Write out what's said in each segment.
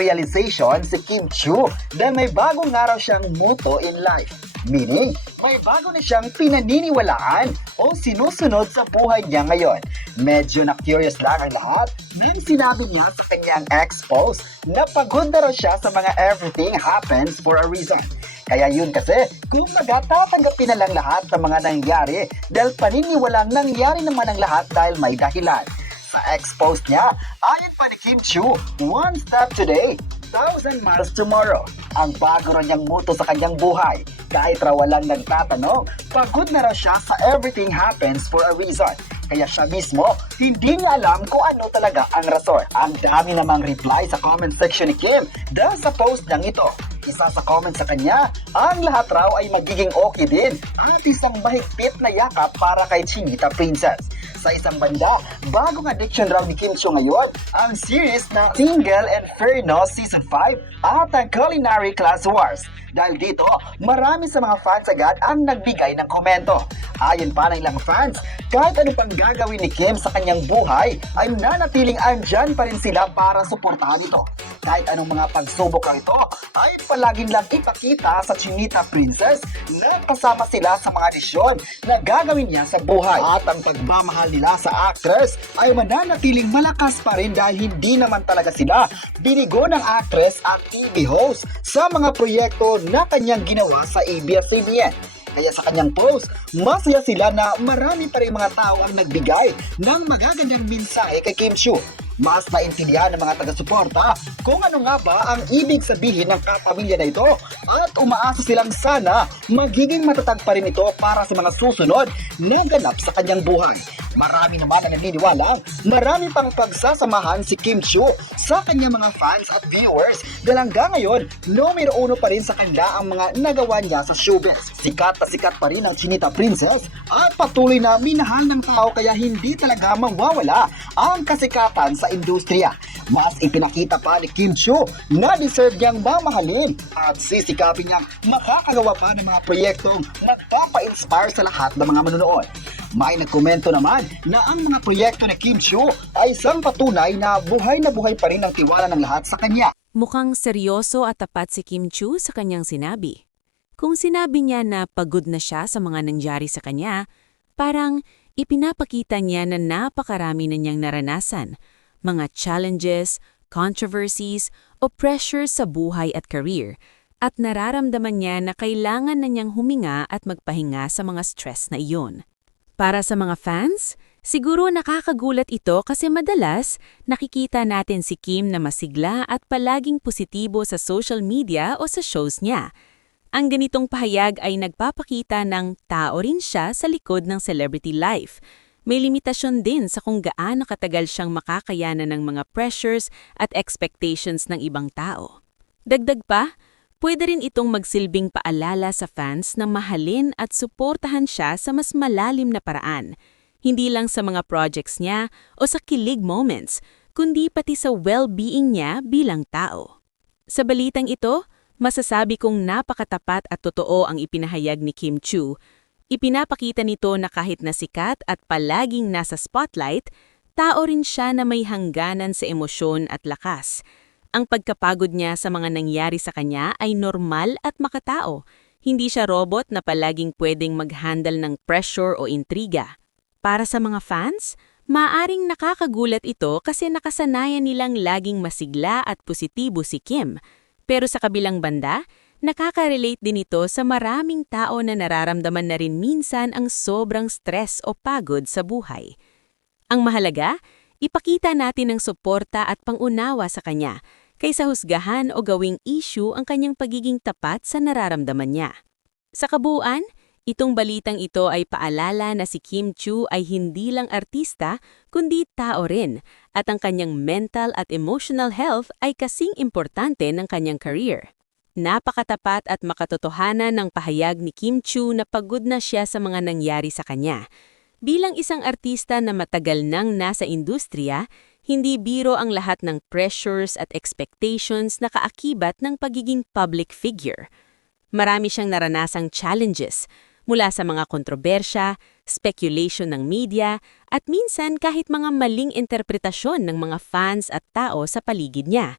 realization si Kim Chiu dahil may bagong araw siyang motto in life. Meaning, may bago na siyang pinaniniwalaan o sinusunod sa buhay niya ngayon. Medyo na-curious lang ang lahat nang sinabi niya sa kanyang ex-post na pagod na raw siya sa mga everything happens for a reason. Kaya yun kasi, kung tatanggapin na lang lahat ng mga nangyari dahil paniniwalang nangyari naman ang lahat dahil may dahilan. Sa ex-post niya, ayon pa ni Kim Chiu, one step today, 1,000 miles tomorrow. Ang bago raw niyang motto sa kanyang buhay. Kahit raw walang nagtatanong, pagod na raw siya sa everything happens for a reason. Kaya siya mismo, hindi niya alam kung ano talaga ang rason. Ang dami namang reply sa comment section ni Kim dahil sa post niyang ito. Isa sa comment sa kanya, ang lahat raw ay magiging okay din at isang mahigpit na yakap para kay Chinita Princess. Sa isang banda, bagong addiction raw ni Kim Chiu ngayon ang series na Single and Inferno Season 5 at ang Culinary Class Wars. Dahil dito, marami sa mga fans agad ang nagbigay ng komento. Ayon pa ng ilang fans, kahit ano pang gagawin ni Kim sa kanyang buhay, ay nanatiling andyan pa rin sila para suportahan ito. Kahit anong mga pagsubok ang ito, ay palaging lang ipakita sa Chinita Princess na kasama sila sa mga desisyon na gagawin niya sa buhay. At ang pagmamahal nila sa actress ay mananatiling malakas pa rin dahil hindi naman talaga sila binigo ng actress at TV host sa mga proyekto na kanyang ginawa sa ABS-CBN. Kaya sa kanyang post, masaya sila na marami pa rin mga tao ang nagbigay ng magagandang mensahe kay Kim Chiu. Mas naintindihan ng mga taga-suporta kung ano nga ba ang ibig sabihin ng kapamilya na ito at umaasa silang sana magiging matatag pa rin ito para sa mga susunod na ganap sa kanyang buhay. Marami naman ang naniniwala, marami pang pagsasamahan si Kim Chiu sa kanyang mga fans at viewers dahil hanggang ngayon, numero uno pa rin sa kanila ang mga nagawa niya sa showbiz. Sikat na sikat pa rin ang Chinita Princess at patuloy na minahal ng tao kaya hindi talaga mawawala ang kasikatan sa industriya. Mas ipinakita pa ni Kim Chiu na deserve niyang mamahalin at sisikapin niyang makakagawa pa ng mga proyektong nagpapa-inspire sa lahat ng mga manonood. May nagkomento naman na ang mga proyekto ni Kim Chiu ay isang patunay na buhay pa rin ang tiwala ng lahat sa kanya. Mukhang seryoso at tapat si Kim Chiu sa kanyang sinabi. Kung sinabi niya na pagod na siya sa mga nangyari sa kanya, parang ipinapakita niya na napakarami na niyang naranasan, mga challenges, controversies, o pressures sa buhay at career, at nararamdaman niya na kailangan na niyang huminga at magpahinga sa mga stress na iyon. Para sa mga fans, siguro nakakagulat ito kasi madalas nakikita natin si Kim na masigla at palaging positibo sa social media o sa shows niya. Ang ganitong pahayag ay nagpapakita ng tao rin siya sa likod ng celebrity life. May limitasyon din sa kung gaano katagal siyang makakayanan ng mga pressures at expectations ng ibang tao. Dagdag pa, pwede rin itong magsilbing paalala sa fans na mahalin at suportahan siya sa mas malalim na paraan, hindi lang sa mga projects niya o sa kilig moments, kundi pati sa well-being niya bilang tao. Sa balitang ito, masasabi kong napakatapat at totoo ang ipinahayag ni Kim Chiu. Ipinapakita nito na kahit na sikat at palaging nasa spotlight, tao rin siya na may hangganan sa emosyon at lakas. Ang pagkapagod niya sa mga nangyari sa kanya ay normal at makatao. Hindi siya robot na palaging pwedeng mag-handle ng pressure o intriga. Para sa mga fans, maaring nakakagulat ito kasi nakasanayan nilang laging masigla at positibo si Kim. Pero sa kabilang banda, nakaka-relate din ito sa maraming tao na nararamdaman na rin minsan ang sobrang stress o pagod sa buhay. Ang mahalaga, ipakita natin ang suporta at pangunawa sa kanya, kaysa husgahan o gawing issue ang kanyang pagiging tapat sa nararamdaman niya. Sa kabuuan, itong balitang ito ay paalala na si Kim Chiu ay hindi lang artista, kundi tao rin, at ang kanyang mental at emotional health ay kasing importante ng kanyang career. Napakatapat at makatotohanan ng pahayag ni Kim Chiu na pagod na siya sa mga nangyari sa kanya. Bilang isang artista na matagal nang nasa industriya, hindi biro ang lahat ng pressures at expectations na kaakibat ng pagiging public figure. Marami siyang naranasang challenges, mula sa mga kontrobersya, speculation ng media, at minsan kahit mga maling interpretasyon ng mga fans at tao sa paligid niya.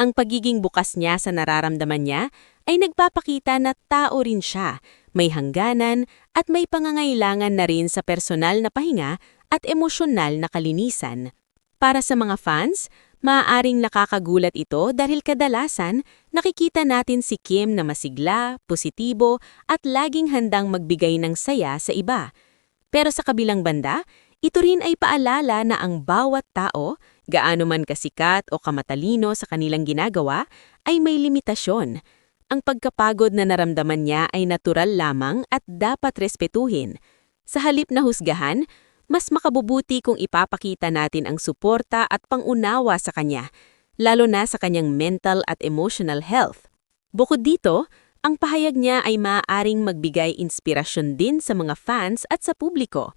Ang pagiging bukas niya sa nararamdaman niya ay nagpapakita na tao rin siya, may hangganan at may pangangailangan na rin sa personal na pahinga at emosyonal na kalinisan. Para sa mga fans, maaaring nakakagulat ito dahil kadalasan nakikita natin si Kim na masigla, positibo at laging handang magbigay ng saya sa iba. Pero sa kabilang banda, ito rin ay paalala na ang bawat tao, gaano man kasikat o kamatalino sa kanilang ginagawa, ay may limitasyon. Ang pagkapagod na naramdaman niya ay natural lamang at dapat respetuhin. Sa halip na husgahan, mas makabubuti kung ipapakita natin ang suporta at pangunawa sa kanya, lalo na sa kanyang mental at emotional health. Bukod dito, ang pahayag niya ay maaaring magbigay inspirasyon din sa mga fans at sa publiko.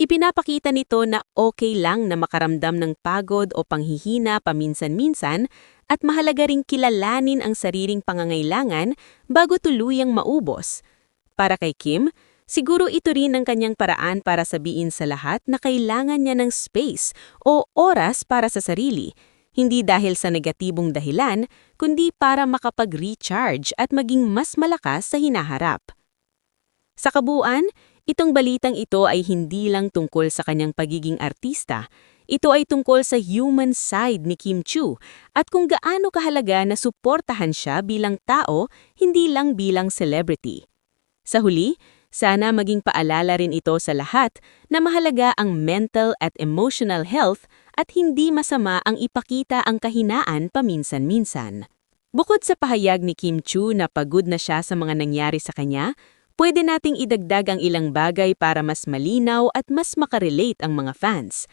Ipinapakita nito na okay lang na makaramdam ng pagod o panghihina paminsan-minsan at mahalaga ring kilalanin ang sariling pangangailangan bago tuluyang maubos. Para kay Kim, siguro ito rin ang kanyang paraan para sabihin sa lahat na kailangan niya ng space o oras para sa sarili, hindi dahil sa negatibong dahilan, kundi para makapag-recharge at maging mas malakas sa hinaharap. Sa kabuuan, itong balitang ito ay hindi lang tungkol sa kanyang pagiging artista. Ito ay tungkol sa human side ni Kim Chiu at kung gaano kahalaga na suportahan siya bilang tao, hindi lang bilang celebrity. Sa huli, sana maging paalala rin ito sa lahat na mahalaga ang mental at emotional health at hindi masama ang ipakita ang kahinaan paminsan-minsan. Bukod sa pahayag ni Kim Chiu na pagod na siya sa mga nangyari sa kanya, pwede nating idagdag ang ilang bagay para mas malinaw at mas makarelate ang mga fans.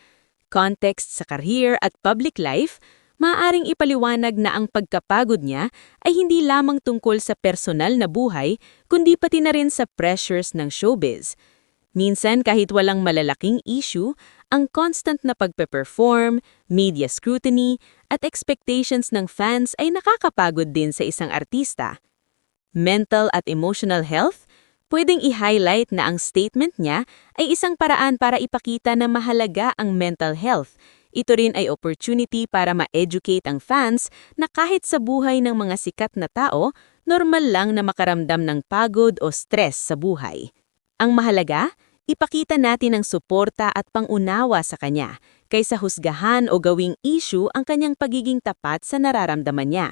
Context sa career at public life, maaaring ipaliwanag na ang pagkapagod niya ay hindi lamang tungkol sa personal na buhay, kundi pati na rin sa pressures ng showbiz. Minsan kahit walang malalaking issue, ang constant na pagpe-perform, media scrutiny, at expectations ng fans ay nakakapagod din sa isang artista. Mental at emotional health, pwedeng i-highlight na ang statement niya ay isang paraan para ipakita na mahalaga ang mental health. Ito rin ay opportunity para ma-educate ang fans na kahit sa buhay ng mga sikat na tao, normal lang na makaramdam ng pagod o stress sa buhay. Ang mahalaga, ipakita natin ang suporta at pangunawa sa kanya, kaysa husgahan o gawing issue ang kanyang pagiging tapat sa nararamdaman niya.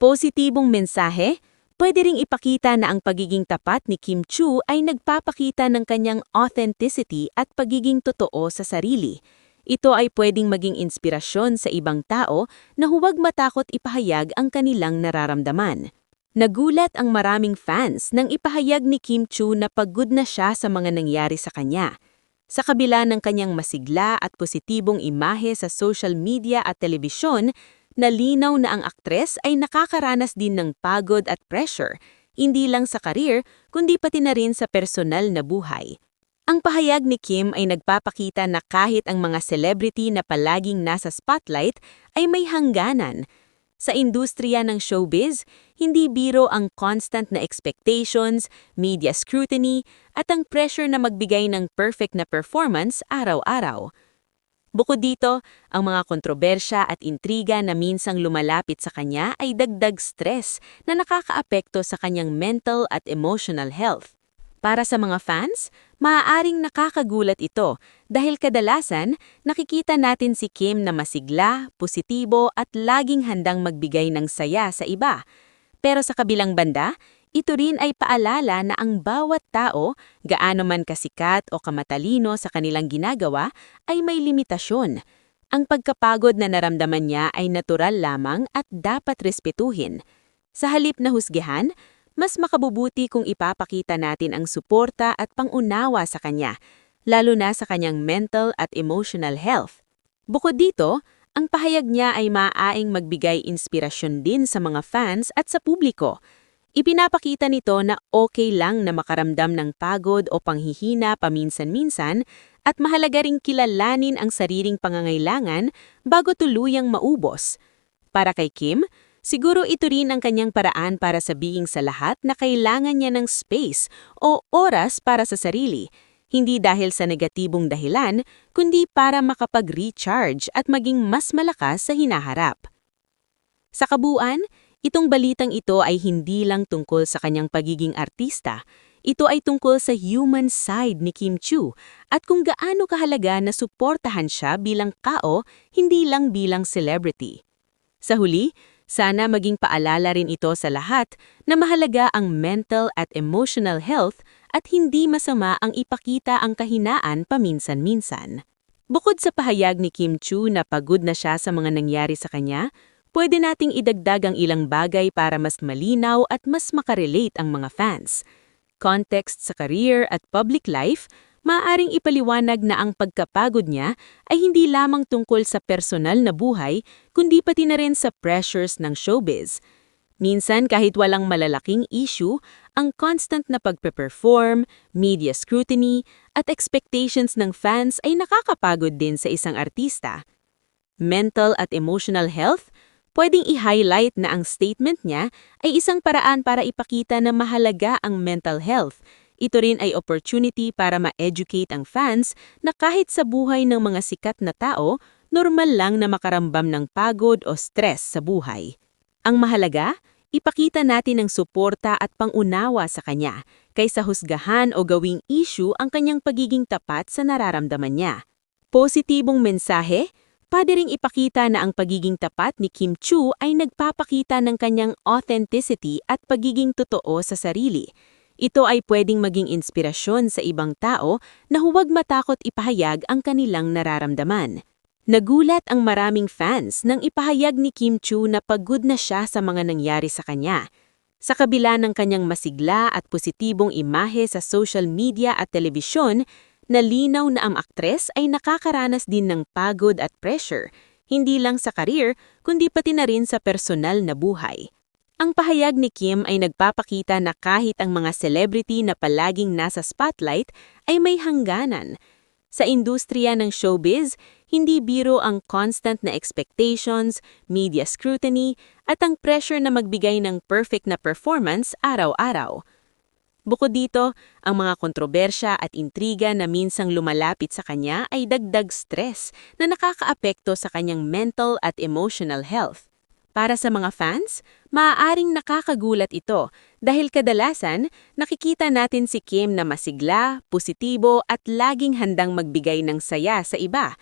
Positibong mensahe, pwede ring ipakita na ang pagiging tapat ni Kim Chiu ay nagpapakita ng kanyang authenticity at pagiging totoo sa sarili. Ito ay pwedeng maging inspirasyon sa ibang tao na huwag matakot ipahayag ang kanilang nararamdaman. Nagulat ang maraming fans nang ipahayag ni Kim Chiu na pagod na siya sa mga nangyari sa kanya. Sa kabila ng kanyang masigla at positibong imahe sa social media at telebisyon, nalinaw na ang aktres ay nakakaranas din ng pagod at pressure, hindi lang sa karir, kundi pati na rin sa personal na buhay. Ang pahayag ni Kim ay nagpapakita na kahit ang mga celebrity na palaging nasa spotlight ay may hangganan. Sa industriya ng showbiz, hindi biro ang constant na expectations, media scrutiny, at ang pressure na magbigay ng perfect na performance araw-araw. Bukod dito, ang mga kontrobersya at intriga na minsang lumalapit sa kanya ay dagdag stress na nakakaapekto sa kanyang mental at emotional health. Para sa mga fans, maaaring nakakagulat ito dahil kadalasan nakikita natin si Kim na masigla, positibo at laging handang magbigay ng saya sa iba. Pero sa kabilang banda, ito rin ay paalala na ang bawat tao, gaano man kasikat o kamatalino sa kanilang ginagawa, ay may limitasyon. Ang pagkapagod na naramdaman niya ay natural lamang at dapat respetuhin. Sa halip na husgahan, mas makabubuti kung ipapakita natin ang suporta at pangunawa sa kanya, lalo na sa kanyang mental at emotional health. Bukod dito, ang pahayag niya ay maaaring magbigay inspirasyon din sa mga fans at sa publiko. Ipinapakita nito na okay lang na makaramdam ng pagod o panghihina paminsan-minsan at mahalaga ring kilalanin ang sariling pangangailangan bago tuluyang maubos. Para kay Kim, siguro ito rin ang kanyang paraan para sabihin sa lahat na kailangan niya ng space o oras para sa sarili, hindi dahil sa negatibong dahilan, kundi para makapag-recharge at maging mas malakas sa hinaharap. Sa kabuuan, itong balitang ito ay hindi lang tungkol sa kanyang pagiging artista. Ito ay tungkol sa human side ni Kim Chiu at kung gaano kahalaga na suportahan siya bilang tao, hindi lang bilang celebrity. Sa huli, sana maging paalala rin ito sa lahat na mahalaga ang mental at emotional health at hindi masama ang ipakita ang kahinaan paminsan-minsan. Bukod sa pahayag ni Kim Chiu na pagod na siya sa mga nangyari sa kanya, pwede nating idagdag ang ilang bagay para mas malinaw at mas makarelate ang mga fans. Context sa career at public life, maaaring ipaliwanag na ang pagkapagod niya ay hindi lamang tungkol sa personal na buhay, kundi pati na rin sa pressures ng showbiz. Minsan kahit walang malalaking issue, ang constant na pagpe-perform, media scrutiny, at expectations ng fans ay nakakapagod din sa isang artista. Mental at emotional health, pwedeng i-highlight na ang statement niya ay isang paraan para ipakita na mahalaga ang mental health. Ito rin ay opportunity para ma-educate ang fans na kahit sa buhay ng mga sikat na tao, normal lang na makarambam ng pagod o stress sa buhay. Ang mahalaga, ipakita natin ang suporta at pangunawa sa kanya, kaysa husgahan o gawing issue ang kanyang pagiging tapat sa nararamdaman niya. Positibong mensahe, pwede ring ipakita na ang pagiging tapat ni Kim Chiu ay nagpapakita ng kanyang authenticity at pagiging totoo sa sarili. Ito ay pwedeng maging inspirasyon sa ibang tao na huwag matakot ipahayag ang kanilang nararamdaman. Nagulat ang maraming fans nang ipahayag ni Kim Chiu na pagod na siya sa mga nangyari sa kanya. Sa kabila ng kanyang masigla at positibong imahe sa social media at telebisyon, nalinaw na ang aktres ay nakakaranas din ng pagod at pressure, hindi lang sa karir, kundi pati na rin sa personal na buhay. Ang pahayag ni Kim ay nagpapakita na kahit ang mga celebrity na palaging nasa spotlight ay may hangganan. Sa industriya ng showbiz, hindi biro ang constant na expectations, media scrutiny, at ang pressure na magbigay ng perfect na performance araw-araw. Bukod dito, ang mga kontrobersya at intriga na minsang lumalapit sa kanya ay dagdag stress na nakakaapekto sa kanyang mental at emotional health. Para sa mga fans, maaaring nakakagulat ito dahil kadalasan nakikita natin si Kim na masigla, positibo at laging handang magbigay ng saya sa iba.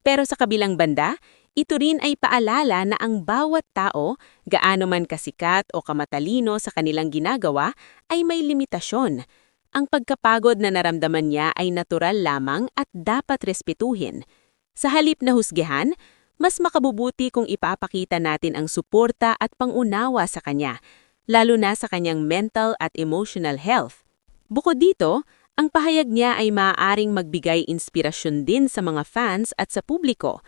Pero sa kabilang banda, ito rin ay paalala na ang bawat tao, gaano man kasikat o kamatalino sa kanilang ginagawa, ay may limitasyon. Ang pagkapagod na naramdaman niya ay natural lamang at dapat respetuhin. Sa halip na husgahan, mas makabubuti kung ipapakita natin ang suporta at pangunawa sa kanya, lalo na sa kanyang mental at emotional health. Bukod dito, ang pahayag niya ay maaaring magbigay inspirasyon din sa mga fans at sa publiko.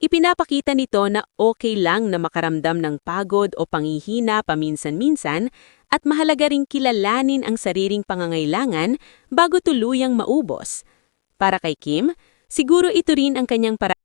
Ipinapakita nito na okay lang na makaramdam ng pagod o panghihina paminsan-minsan at mahalaga ring kilalanin ang sariling pangangailangan bago tuluyang maubos. Para kay Kim, siguro ito rin ang kanyang paraan